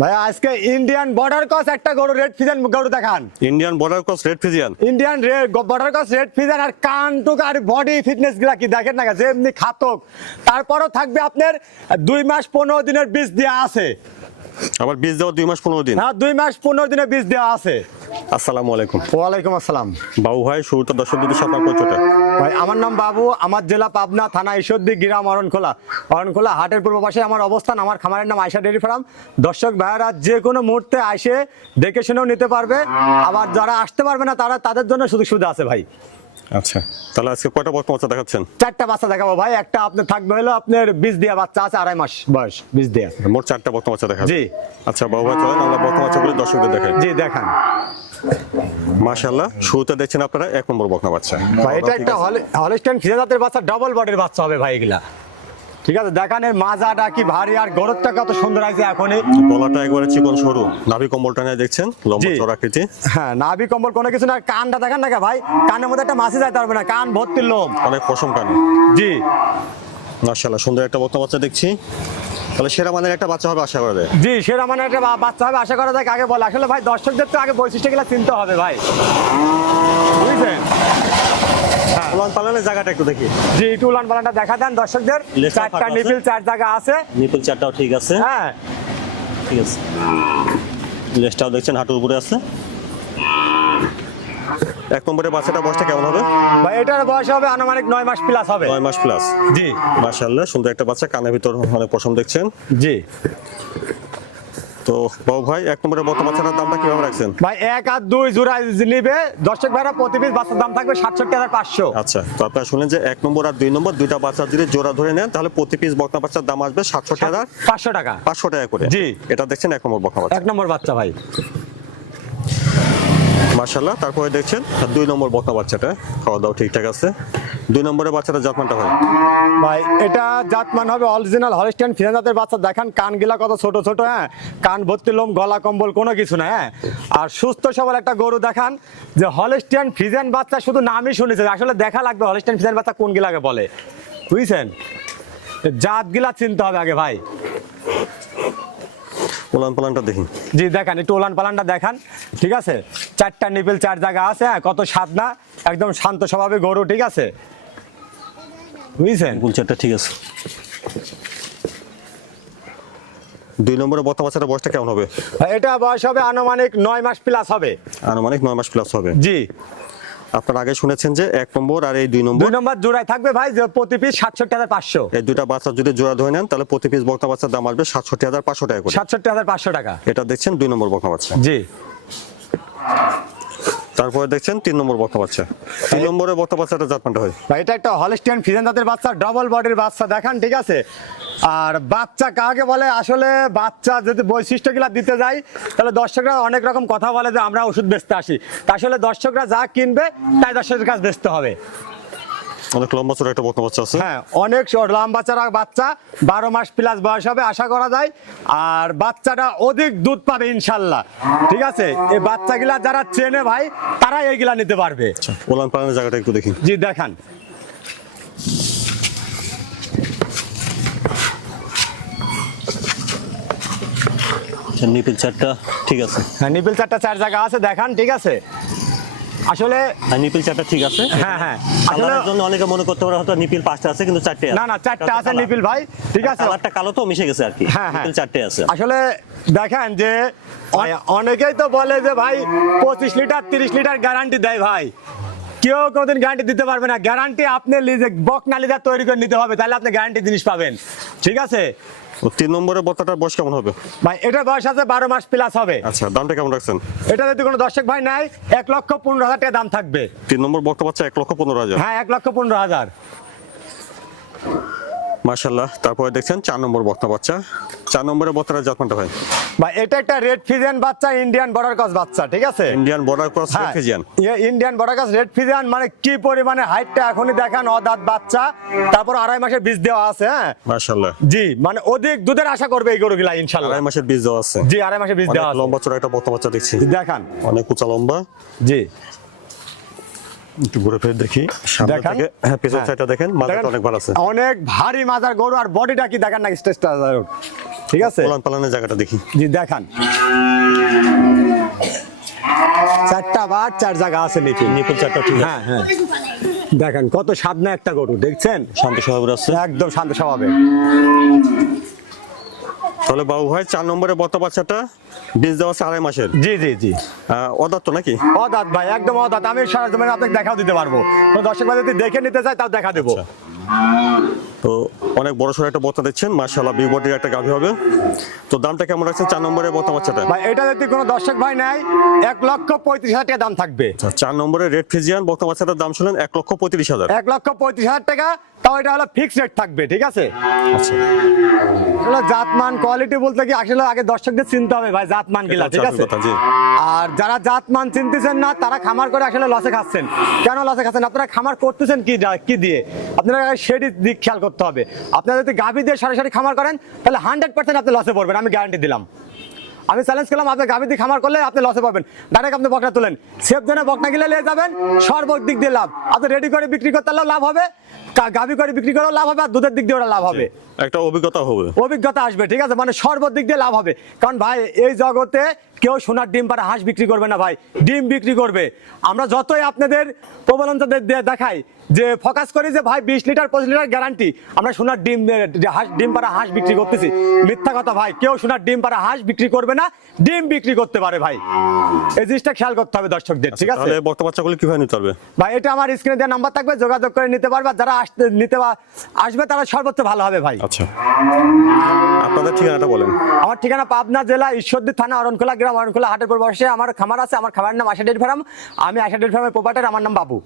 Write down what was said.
ভাই আজকে Indian border cross একটা গরু রেড ফিজান গরু দেখান। Indian border cross red Friesian Indian border cross red Friesian আর কানটুক আর বডি ফিটনেসগুলা কি দেখেন না? যে এমনি খাতক। তারপরও থাকবে আপনার দুই মাস পনেরো দিনের বীজ দেওয়া আছে। আবার বীজ দেওয়া দুই মাস পনেরো দিন? হ্যাঁ দুই মাস পনেরো দিনের বীজ দেওয়া আছে। আসসালামু আলাইকুম। ওয়ালাইকুম আসসালাম। বাবু ভাই শুরুতে দর্শক দুটি সাঁতার পরিচয়টা ভাই আমার নাম বাবু আমার জেলা পাবনা থানা ঈশ্বরদী গ্রাম অরণখোলা। অরণখোলা হাটের পূর্ব পাশে আমার অবস্থান আমার খামারের নাম আয়সা ডেরি ফার্ম। দর্শক ভাইয়েরা যে কোনো মুহূর্তে আসে দেখে শুনেও নিতে পারবে। আবার যারা আসতে পারবে না তারা তাদের জন্য সুযোগ সুবিধা আছে ভাই। আচ্ছা তাহলে আজকে কয়টা বর্তমান বাচ্চা দেখাচ্ছেন? চারটা বাচ্চা দেখাবো ভাই একটা আপনার থাকবে হলো আপনার বীজ বাচ্চা আছে আড়াই মাস বয়স বীজ দেওয়া মোট চারটা বর্তমান বাচ্চা দেখাবেন জি। আচ্ছা বাবু ভাই চলেন আমরা বর্তমান বাচ্চাগুলো দর্শকদের দেখাই। জি দেখান। মাশাল্লাহ শুরুতে দেখছেন আপনারা এক নম্বর বকনা বাচ্চা। ভাই এটা একটা হলিস্টেন ফিজাতের বাচ্চা ডবল বডির বাচ্চা হবে ভাই এগুলা। ঠিক আছে দেখান এর মাজাটা কি ভারী আর গরতটা কত সুন্দর আছে এখনই। গলাটা একবারে চিকন সরু নাভি কম্বলটা নিয়ে দেখছেন লম্বা জি। চড়া আকৃতি হ্যাঁ নাভি কম্বল কোনো কিছু না কানটা দেখেন না ভাই? কানের মধ্যে একটা মাছি যাইতে পারবে না কান ভর্তি লোম। অনেক পশম কানে। জি। মাশাল্লাহ সুন্দর একটা বর্তমান বাচ্চা দেখছি। তাহলে সেরা মানের একটা বাচ্চা হবে আশা করা যায়। জি সেটা মানে একটা বাচ্চা হবে আশা করা যায়। আগে বলে আসলে ভাই দর্শকদের তো আগে বৈশিষ্ট্যগুলো চিনতে হবে ভাই। বুঝছেন? উলান পালানের জায়গাটা একটু দেখি। জি একটু উলান পালানটা দেখা দেন দর্শকদের। চারটা নিপিল চার জায়গা আছে। নিপুল চারটাও ঠিক আছে। হ্যাঁ। ঠিক আছে। লেজটাও দেখছেন হাঁটুর উপরে আছে। এক নম্বরের বাচ্চাটা বয়সটা কেমন হবে? ভাই এটার বয়স হবে আনুমানিক নয় মাস প্লাস হবে। নয় মাস প্লাস জি। মাশাল্লাহ সুন্দর একটা বাচ্চা কানের ভিতর অনেক পশম দেখছেন? জি। তো বাবু ভাই এক নম্বরের বর্তমান বাচ্চাটার দামটা কীভাবে রাখছেন? ভাই এক আর দুই জোড়া নিবে। দর্শক ভাইরা প্রতি পিস বাচ্চার দাম থাকবে সাতষট্টি হাজার পাঁচশো। আচ্ছা তো আপনারা শুনলেন যে এক নম্বর আর দুই নম্বর দুইটা বাচ্চা যদি জোড়া ধরে নেন তাহলে প্রতি পিস বকনা বাচ্চার দাম আসবে সাতষট্টি হাজার পাঁচশো টাকা। পাঁচশো টাকা করে। জি। এটা দেখছেন এক নম্বর বকনা বাচ্চা। এক নম্বর বাচ্চা ভাই। মাশাল্লাহ তারপরে দেখছেন দুই নম্বর বকনা বাচ্চাটা খাওয়া দাওয়া ঠিকঠাক আছে। দুই নম্বরের বাচ্চাটা জাতমানটা হয় ভাই, এটা জাতমান হবে অরিজিনাল হলিস্টিয়ান ফিনা জাতের বাচ্চা। দেখান কান গিলা কত ছোট ছোট হ্যাঁ? কান ভর্তি লোম, গলা কম্বল, কোনো কিছু না হ্যাঁ? আর সুস্থ সবল একটা গরু দেখান যে হলিস্টিয়ান ফিজেন বাচ্চা শুধু নামই শুনেছে। আসলে দেখা লাগবে হলিস্টিয়ান ফিজেন বাচ্চা কোন গিলাকে বলে। বুঝছেন? জাত গিলা চিনতে হবে আগে ভাই। উলান পালানটা দেখি। জি দেখান একটু ওলান পালানটা দেখান। ঠিক আছে? চারটা নিপিল চার জায়গা আছে হ্যাঁ কত স্বাদ না একদম শান্ত স্বভাবে গরু ঠিক আছে? বুঝছেন? গুল চারটা ঠিক আছে। দুই নম্বরের বর্তমান বাচ্চাটা বয়সটা কেমন হবে? এটা বয়স হবে আনুমানিক নয় মাস প্লাস হবে। আনুমানিক নয় মাস প্লাস হবে। জি। আপনারা আগে শুনেছেন যে এক নম্বর আর এই দুই নম্বর। দুই নম্বর জোড়ায় থাকবে ভাই যে প্রতি পিস সাতষট্টি হাজার পাঁচশো। এই দুইটা বাচ্চা যদি জোড়া ধরে নেন তাহলে প্রতি পিস বকনা বাচ্চার দাম আসবে সাতষট্টি হাজার পাঁচশো টাকা করে। সাতষট্টি হাজার পাঁচশো টাকা। এটা দেখছেন দুই নম্বর বকনা বাচ্চা। জি। তারপরে দেখছেন তিন নম্বর বকনা বাচ্চা। তিন নম্বরের বকনা বাচ্চাটা জাতমানটা হয়। ভাই এটা একটা হলিস্টিয়ান ফিজেন জাতের বাচ্চা ডবল বডির বাচ্চা। দেখান ঠিক আছে? আর বাচ্চা কাকে বলে? আসলে বাচ্চা যদি বৈশিষ্ট্যগুলা দিতে যাই তাহলে দর্শকরা অনেক রকম কথা বলে যে আমরা ওষুধ বেচতে আসি। তা আসলে দর্শকরা যা কিনবে তাই দর্শকের কাছে বেচতে হবে। অনেক লম্বা চড়া একটা বকনা বাচ্চা আছে। হ্যাঁ অনেক লম্বা বাচ্চা বারো মাস প্লাস বয়স হবে আশা করা যায়। আর বাচ্চাটা অধিক দুধ পাবে ইনশাল্লাহ। ঠিক আছে? এই বাচ্চাগুলা যারা চেনে ভাই তারা এইগুলা নিতে পারবে। উলান পালানের জায়গাটা একটু দেখি। জি দেখান। নিপিল চারটা ঠিক আছে। হ্যাঁ নিপিল চারটা চার জায়গা আছে দেখান ঠিক আছে। আসলে নিপিল চারটা ঠিক আছে। হ্যাঁ হ্যাঁ। কালারের জন্য অনেকে মনে করতে পারে হয়তো নিপিল পাঁচটা আছে কিন্তু চারটে না না চারটা আছে নিপিল ভাই ঠিক আছে। কালারটা কালো তো মিশে গেছে আর কি। হ্যাঁ হ্যাঁ। নিপিল চারটে আছে। আসলে দেখেন যে অনেকেই তো বলে যে ভাই পঁচিশ লিটার তিরিশ লিটার গ্যারান্টি দেয় ভাই। কেউ কোনোদিন গ্যারান্টি দিতে পারবে না। গ্যারান্টি আপনি লিজে বক না লিজার তৈরি করে নিতে হবে তাহলে আপনি গ্যারান্টি জিনিস পাবেন। ঠিক আছে? তিন নম্বরের বত্তাটার বয়স কেমন হবে? ভাই এটা বয়স আছে বারো মাস প্লাস হবে। আচ্ছা দামটা কেমন রাখছেন? এটা যদি কোনো দর্শক ভাই নাই এক লক্ষ পনেরো হাজার টাকা দাম থাকবে। তিন নম্বর বক্তা পাচ্ছে এক লক্ষ পনেরো হাজার। হ্যাঁ এক লক্ষ পনেরো হাজার। মার্শাল্লাহ তারপরে দেখছেন চার নম্বর বক্তা বাচ্চা। চার নম্বরের বত্তাটা জাতমানটা হয় ভাই এটা একটা রেড ফিজিয়ান বাচ্চা ইন্ডিয়ান বর্ডার ক্রস বাচ্চা ঠিক আছে? Indian border cross red Friesian ইয়ে Indian border cross red Friesian মানে কি পরিমাণে হাইটটা এখনই দেখান অদাত বাচ্চা। তারপর আড়াই মাসের বীজ দেওয়া আছে হ্যাঁ? মার্শাল্লাহ জি মানে অধিক দুধের আশা করবে এই গরুগুলা ইনশাল্লাহ আড়াই মাসের বীজ দেওয়া আছে। জি আড়াই মাসের বীজ দেওয়া আছে। লম্বা চড়া একটা বক্তা বাচ্চা দেখছি। দেখান। অনেক উঁচা লম্বা। জি। একটু ঘুরে ফিরে দেখি সামনে থেকে। হ্যাঁ পেছন হ্যাঁ। সাইডটা দেখেন মাথাটা অনেক ভালো আছে। অনেক ভারী গরু আর বডিটা কি দেখান না স্টেজটা ঠিক আছে? পোলান পালানের জায়গাটা দেখি। জি দেখান। চারটা বার চার জায়গা আছে নিচে। নিপুল চারটা ঠিক হ্যাঁ হ্যাঁ। দেখেন কত সাধনা একটা গরু দেখছেন? শান্ত স্বভাবের আছে। একদম শান্ত স্বভাবে তাহলে বাবু ভাই চার নম্বরে বর্তা বাচ্চাটা বীজ দেওয়া আছে আড়াই মাসের। জি জি জি। অদাঁত তো নাকি? অদাত ভাই একদম অদাত। আমি সারা জমিনে আপনাকে দেখাও দিতে পারব। তো দর্শক ভাই যদি দেখে নিতে চায় তাও দেখা দেবো। তো অনেক বড় সড়ো একটা বর্তা দিচ্ছেন মার্শাল্লাহ বিগ বডির একটা গাভী হবে। তো দামটা কেমন রাখছেন চার নম্বরে বর্তা বাচ্চাটা? ভাই এটা যদি কোনো দর্শক ভাই নেয় এক লক্ষ পঁয়ত্রিশ হাজার টাকা দাম থাকবে। আচ্ছা, চার নম্বরে রেড ফিজিয়ান বর্তা বাচ্চাটার দাম শুনলেন এক লক্ষ পঁয়ত্রিশ হাজার। এক লক্ষ পঁয়ত্রিশ হাজার টাকা তাও এটা হলো ফিক্স রেট থাকবে ঠিক আছে? আচ্ছা। জাতমান কোয়ালিটি বলতে কি আসলে আগে দর্শকদের চিনতে হবে ভাই জাতমান গিলা ঠিক আছে। আর যারা জাতমান চিনতেছেন না তারা খামার করে আসলে লসে খাচ্ছেন। কেন লসে খাচ্ছেন? আপনারা খামার করতেছেন কি কি দিয়ে? আপনারা সেটি দিক খেয়াল করতে হবে। আপনারা যদি গাভী দিয়ে সরাসরি খামার করেন তাহলে হান্ড্রেড পার্সেন্ট আপনি লসে পড়বেন আমি গ্যারান্টি দিলাম। আমি চ্যালেঞ্জ করলাম আপনি গাভী দিয়ে খামার করলে আপনি লসে পাবেন। ডাইরেক্ট আপনি বকনা তুলেন। সেফ জনে বকনা গিলে নিয়ে যাবেন সর্বক দিক দিয়ে লাভ। আপনি রেডি করে বিক্রি করতে লাভ হবে গাভী করে বিক্রি করেও লাভ হবে, আর দুধের দিক দিয়ে ওরা লাভ হবে। একটা অভিজ্ঞতা হবে। অভিজ্ঞতা আসবে ঠিক আছে? মানে সর্বদিক দিয়ে লাভ হবে। কারণ ভাই এই জগতে কেউ সোনার ডিম পাড়া হাঁস বিক্রি করবে না ভাই। ডিম বিক্রি করবে। আমরা যতই আপনাদের প্রবলতা দেখাই যে ফোকাস করি যে ভাই বিশ লিটার পঁচিশ লিটার গ্যারান্টি আমরা সোনার ডিম হাঁস ডিম পাড়া হাঁস বিক্রি করতেছি। মিথ্যা কথা ভাই কেউ সোনার ডিম পাড়া হাঁস বিক্রি করবে না ডিম বিক্রি করতে পারে ভাই। এই জিনিসটা খেয়াল করতে হবে দর্শকদের ঠিক আছে? বর্তা বাচ্চাগুলো কীভাবে নিতে পারবে? ভাই এটা আমার স্ক্রিনে দেওয়া নাম্বার থাকবে যোগাযোগ করে নিতে পারবে। যারা আসতে নিতে আসবে তারা সর্বোচ্চ ভালো হবে ভাই। আচ্ছা। আপনাদের ঠিকানাটা বলেন। আমার ঠিকানা পাবনা জেলা ঈশ্বরদী থানা, অরণখোলা গ্রাম, অরণখোলা হাটের পর বসে আমার খামার আছে, আমার খামারের নাম আশা ডেট ফার্ম। আমি আশা ডেট ফার্মের প্রোপার্টার আমার নাম বাবু।